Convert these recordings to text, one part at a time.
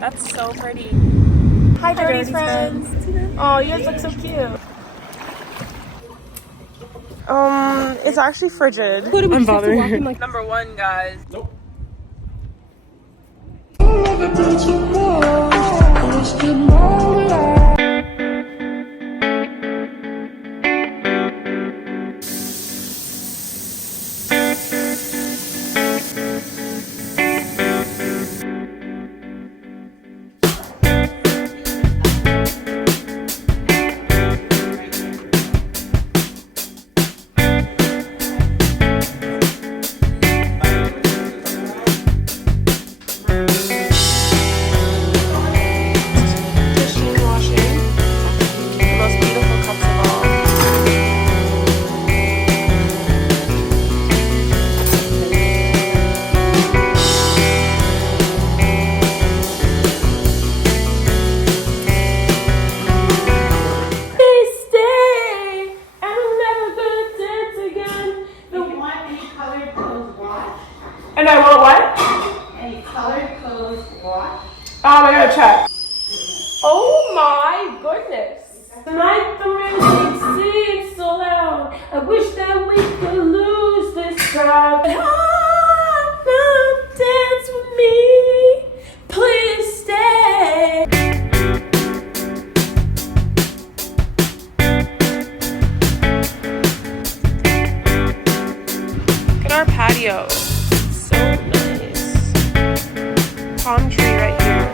That's so pretty. Hi, Jordy's friends. Oh, you guys look so cute. It's actually frigid. I'm bothering. Number one, guys. Nope. And I want what? Any colored clothes wash. I gotta check. Oh my goodness. Tonight the music seems so loud. I wish that we could lose this crowd. Come dance with me. Please stay. Look at our patio. Palm tree right here.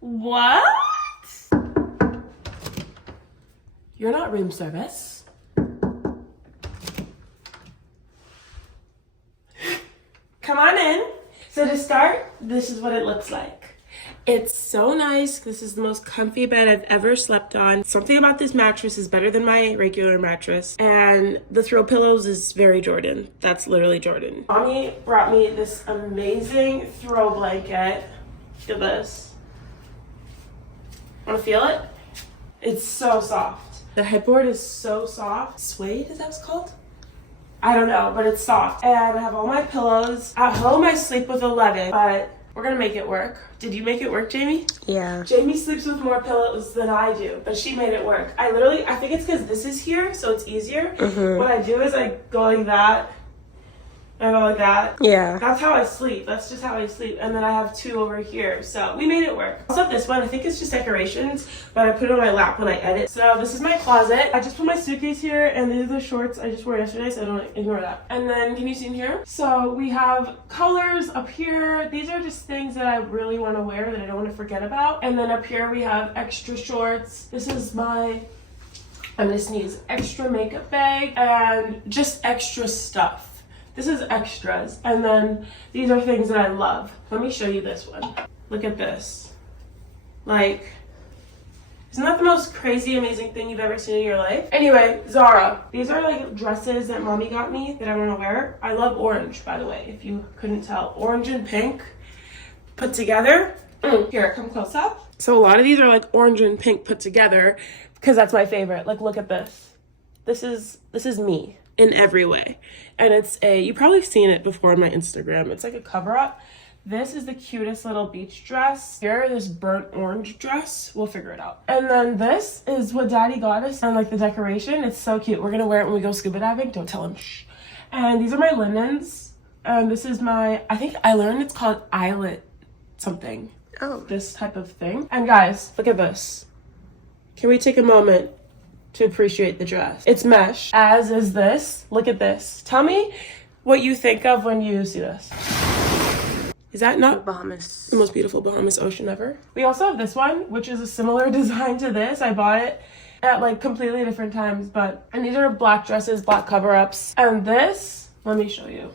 What? You're not room service. Come on in. So to start, this is what it looks like. It's so nice. This is the most comfy bed I've ever slept on. Something about this mattress is better than my regular mattress. And the throw pillows is very Jordan. That's literally Jordan. Mommy brought me this amazing throw blanket. Feel this. Wanna feel it? It's so soft. The headboard is so soft. Suede, is that what it's called? I don't know, but it's soft. And I have all my pillows. At home, I sleep with 11, but we're gonna make it work. Did you make it work, Jamie? Yeah. Jamie sleeps with more pillows than I do, but she made it work. I think it's because this is here, so it's easier. What I do is I go like that, and I go like that. Yeah. That's how I sleep. That's just how I sleep. And then I have two over here. So we made it work. I also this one, I think it's just decorations, but I put it on my lap when I edit. So this is my closet. I just put my suitcase here, and these are the shorts I just wore yesterday, so don't ignore that. And then, can you see in here? So we have colors up here. These are just things that I really want to wear that I don't want to forget about. And then up here we have extra shorts. This is my, I'm gonna sneeze, extra makeup bag and just extra stuff. This is extras. And then these are things that I love. Let me show you this one. Look at this. Like, isn't that the most crazy, amazing thing you've ever seen in your life? Anyway, Zara. These are like dresses that mommy got me that I want to wear. I love orange, by the way, if you couldn't tell. Orange and pink put together. Here, come close up. So a lot of these are like orange and pink put together because that's my favorite. Like, look at this. This is me in every way. And it's you've probably seen it before on my Instagram. It's like a cover up. This is the cutest little beach dress. Here, this burnt orange dress. We'll figure it out. And then this is what Daddy got us and like the decoration. It's so cute. We're gonna wear it when we go scuba diving. Don't tell him, shh. And these are my linens. And this is my, I think I learned it's called eyelet something. Oh. This type of thing. And guys, look at this. Can we take a moment to appreciate the dress? It's mesh, as is this. Look at this. Tell me what you think of when you see this. Is that not Bahamas? the most beautiful Bahamas ocean ever? We also have this one, which is a similar design to this. I bought it at like completely different times, and these are black dresses, black cover-ups. And this, let me show you.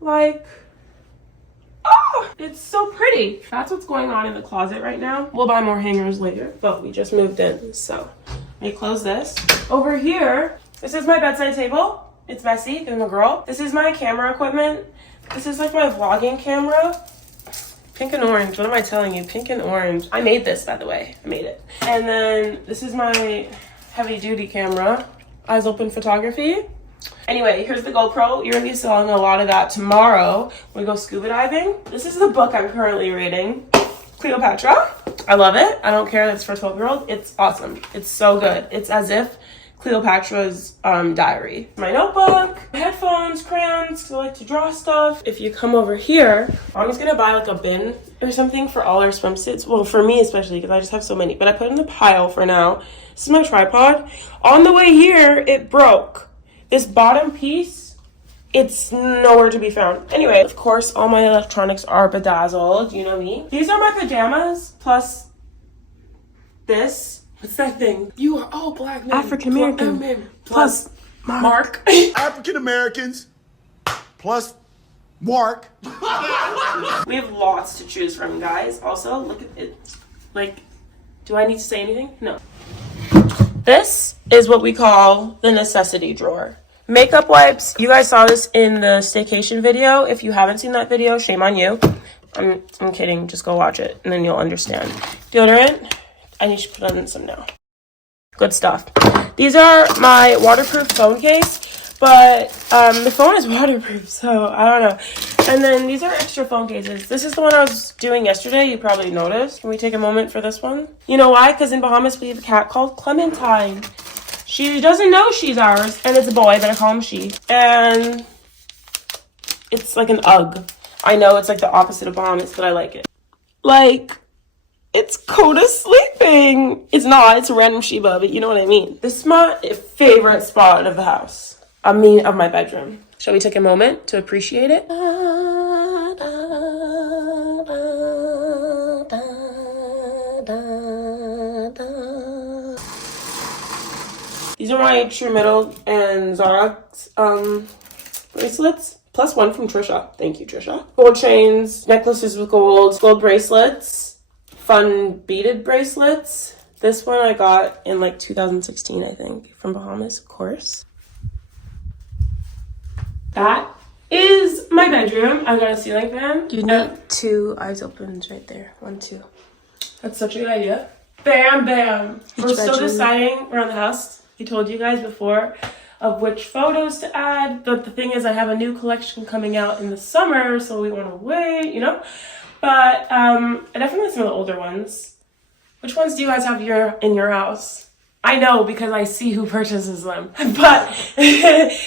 Like, oh, it's so pretty. That's what's going on in the closet right now. We'll buy more hangers later, but we just moved in, so let me close this. Over here, this is my bedside table. It's messy, I'm a girl. This is my camera equipment. This is like my vlogging camera. Pink and orange. What am I telling you? Pink and orange. I made this, by the way. I made it. And then this is my heavy duty camera. Eyes open photography. Anyway, here's the GoPro. You're gonna be selling a lot of that tomorrow when we go scuba diving. This is the book I'm currently reading. Cleopatra. I love it. I don't care that it's for 12-year-old. It's awesome. It's so good. It's as if Cleopatra's diary. My notebook, headphones, crayons, 'cause I like to draw stuff. If you come over here, Mommy's gonna buy like a bin or something for all our swimsuits. Well, for me especially, because I just have so many. But I put it in the pile for now. This is my tripod. On the way here, it broke. This bottom piece, it's nowhere to be found. Anyway, of course, all my electronics are bedazzled. You know me. These are my pajamas, plus this. What's that thing? You are all black men. African American. Plus Mark. African Americans plus Mark. We have lots to choose from, guys. Also, look at it. Like, do I need to say anything? No. This is what we call the necessity drawer. Makeup wipes. You guys saw this in the staycation video. If you haven't seen that video, shame on you. I'm kidding. Just go watch it and then you'll understand. Deodorant. I need to put on some now. Good stuff. These are my waterproof phone case, but the phone is waterproof, so I don't know. And then these are extra phone cases. This is the one I was doing yesterday. You probably noticed. Can we take a moment for this one? You know why? Because in Bahamas, we have a cat called Clementine. She doesn't know she's ours, and it's a boy, but I call him she. And it's like an Ugg. I know it's like the opposite of Bahamas, but I like it. Like, it's Coda sleeping. It's not. It's a random Shiba, but you know what I mean. This is my favorite spot of the house. I mean, of my bedroom. Shall we take a moment to appreciate it? These are my True Middle and Zarax bracelets. Plus one from Trisha. Thank you, Trisha. Gold chains, necklaces with gold bracelets, fun beaded bracelets. This one I got in like 2016, I think, from Bahamas, of course. That is my bedroom. I've got a ceiling fan. You need two eyes open right there. 1, 2. That's such a good idea. Bam, bam. We're still deciding around the house. I told you guys before of which photos to add, but the thing is I have a new collection coming out in the summer, so we want to wait, you know. But I definitely some of the older ones. Which ones do you guys have in your house? I know because I see who purchases them. But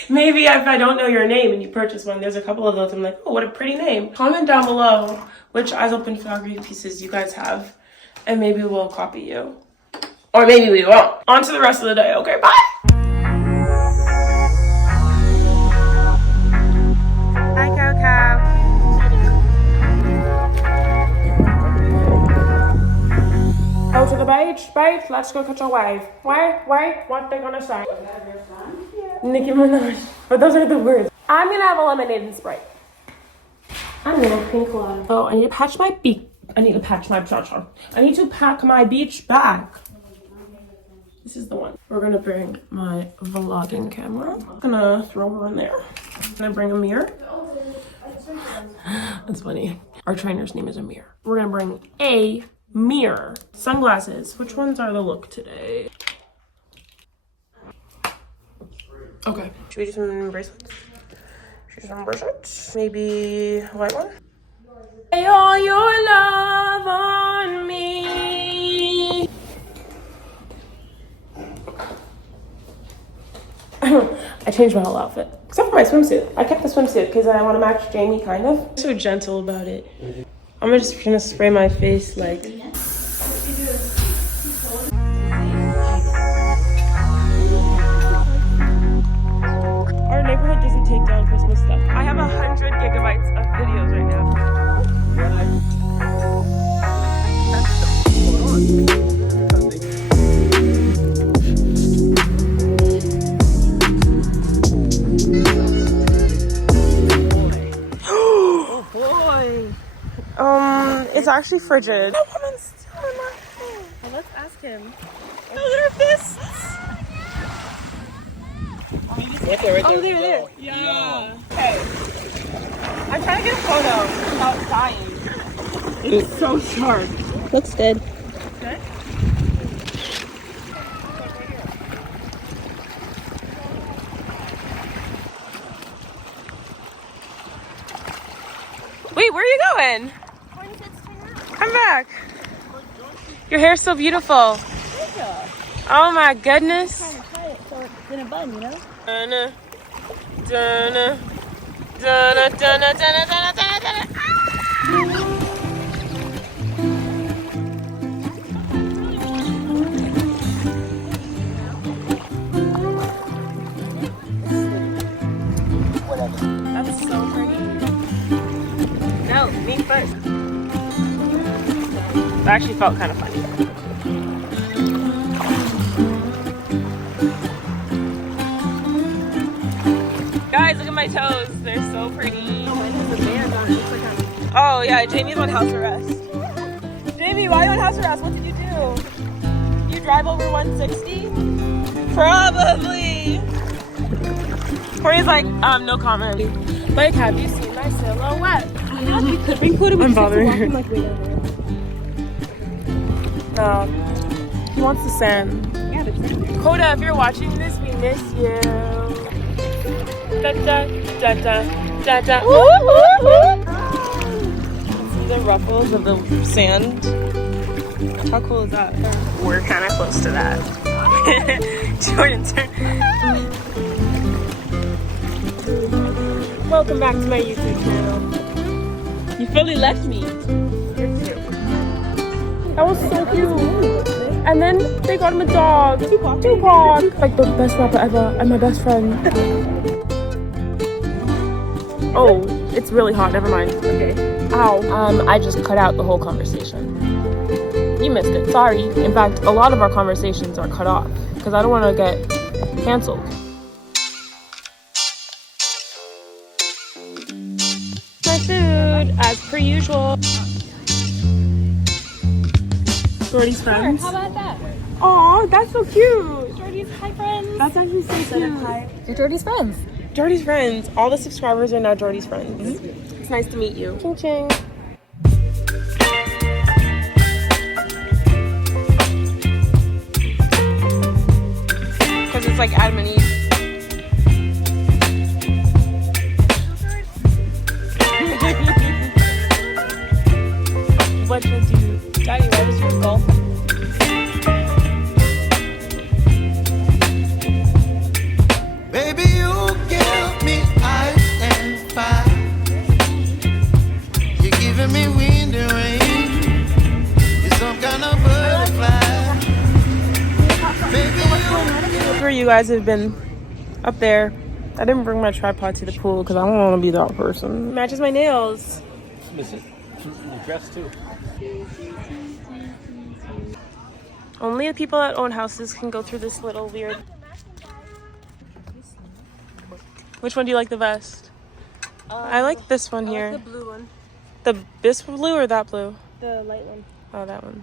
maybe if I don't know your name and you purchase one, there's a couple of those I'm like, oh, what a pretty name. Comment down below which eyes open photography pieces you guys have, and maybe we'll copy you. Or maybe we won't. On to the rest of the day. Okay, bye. Hi, Coco. Go to the beach. Let's go catch a wave. Wait, what they gonna say? Nicki Minaj. But those are the words. I'm gonna have a lemonade and Sprite. I'm gonna have pink lime. Oh, I need to patch my beak. I need to patch my cha-cha. I need to pack my beach bag. This is the one. We're gonna bring my vlogging camera. I'm gonna throw her in there. I'm gonna bring a mirror. That's funny. Our trainer's name is Amir. We're gonna bring a mirror. Sunglasses. Which ones are the look today? Okay. Should we do some bracelets? Maybe a white one? Lay all your love on me. I changed my whole outfit. Except for my swimsuit. I kept the swimsuit because I want to match Jamie, kind of. I'm so gentle about it. I'm just gonna spray my face like... Our neighborhood doesn't take down Christmas stuff. I have 100 gigabytes of videos right now. It's actually frigid. That woman's still in my hand. Well, let's ask him. Oh, there are fists. Right there. Oh, there. Yeah. Okay. I'm trying to get a photo without dying. It's so sharp. Looks good. Good? Wait, where are you going? Come back. Your hair's so beautiful. Oh my goodness. So it's in a bun, you know? Dun, dun, dun, dun, dun, dun, dun, dun. That's so pretty. No, me first. That actually felt kind of funny. Guys, look at my toes. They're so pretty. Oh yeah, Jamie's on house arrest. Jamie, why are you on house arrest? What did you do? You drive over 160? Probably. Corey's like, no comment. Like, have you seen my silhouette? We could bring Coda. I'm bothering her. Like way down No. He wants the sand. there. Yeah, but Coda, if you're watching this, we miss you. Da da da da da da. See the ruffles of the sand? How cool is that? We're kind of close to that. Jordan's turn. Welcome back to my YouTube channel. You fully left me. You're cute. That was so cute. And then they got him a dog. Tupac. Like the best rapper ever and my best friend. Oh, it's really hot. Never mind. Okay. Ow. I just cut out the whole conversation. You missed it. Sorry. In fact, a lot of our conversations are cut off because I don't want to get canceled. My food, as per usual. Jordy's friends. how about that? Aw, that's so cute. Jordy's hi friends. That's actually so cute. You're Jordy's friends. Jordy's friends. All the subscribers are now Jordy's friends. It's nice to meet you. Ching ching. Because it's like Adam and Eve. What should you do? Daddy, what is your goal? Baby, you give me ice and fire. You're giving me wind and rain. You're some kind of butterfly. Baby, Where you guys have been up there. I didn't bring my tripod to the pool because I don't want to be that person. Matches my nails. Miss it. Your dress too. Only the people that own houses can go through this little weird. Which one do you like the best? I like this one here. The blue one. This blue or that blue? The light one. Oh, that one.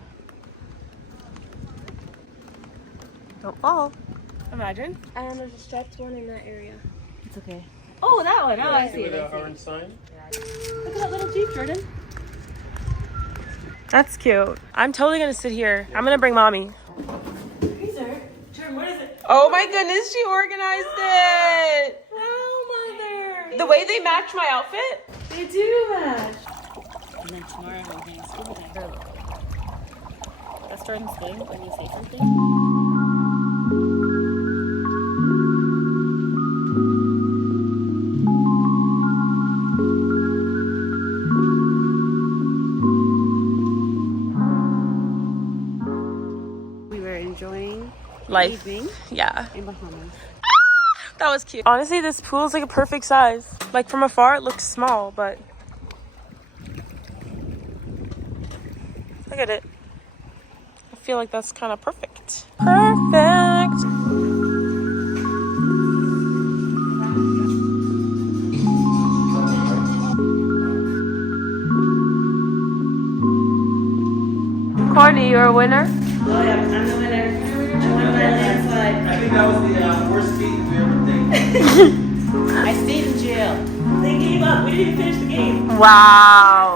Don't fall. Imagine. And there's a striped one in that area. It's okay. Oh, that one. Oh, I see With it. the orange sign. Look at that little Jeep, Jordan. That's cute. I'm totally gonna sit here. I'm gonna bring mommy. Jordan, what is it? Oh my goodness, she organized it. Oh, mother. The way they match my outfit. They do match. And then tomorrow we're getting scuba diving. That's Jordan's thing when you say something. We were enjoying Life. evening Yeah. in Bahamas. That was cute. Honestly, this pool is like a perfect size. Like from afar, it looks small, but look at it. I feel like that's kind of perfect. Perfect. Courtney, you're a winner. Oh yeah, I'm the winner. I won by a landslide. I think that was the worst feat we ever did. I stayed in jail. They gave up. We didn't even finish the game. Wow.